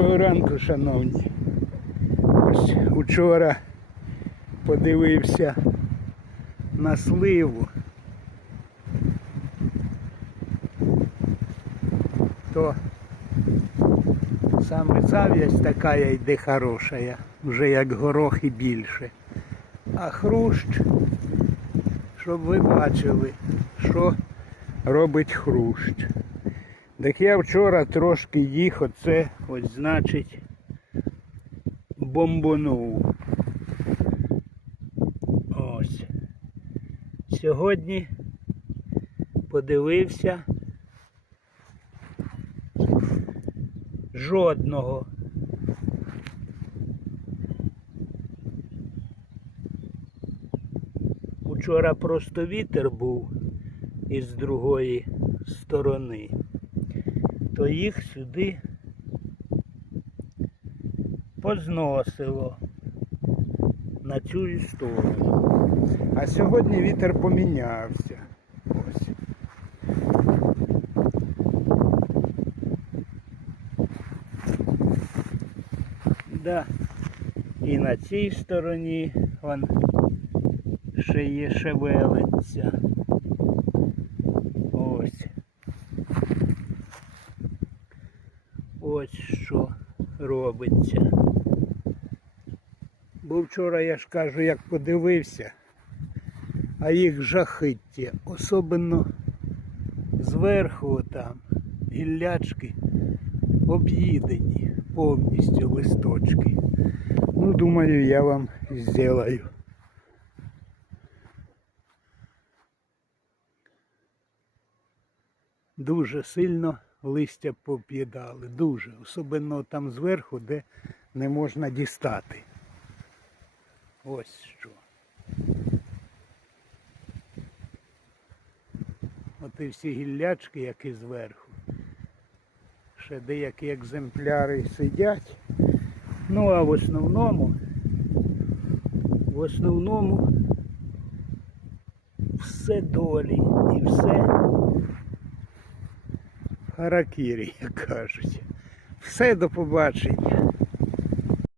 Доброго ранку, шановні. Ось учора подивився на сливу. То саме зав'язь така йде хороша, вже як горох і більше. А хрущ, щоб ви бачили, що робить хрущ. Так я вчора трошки їх оце, ось значить, бомбонув. Ось. Сьогодні подивився жодного. Учора просто вітер був із другої сторони то їх сюди позносило на цю сторону. А сьогодні вітер помінявся. Ось. Да. І на цій стороні вон ще є шевелиться. Ось. Ось що робиться. Бо вчора я ж кажу, як подивився, а їх жахиття, особливо зверху там гіллячки об'їдені повністю листочки. Ну, думаю, я вам зроблю. Дуже сильно листя поп'їдали, дуже. Особливо там зверху, де не можна дістати. Ось що. От і всі гіллячки, які зверху. Ще деякі екземпляри сидять. Ну а в основному, в основному все долі і все харакірі, як кажуть. Все до побачення.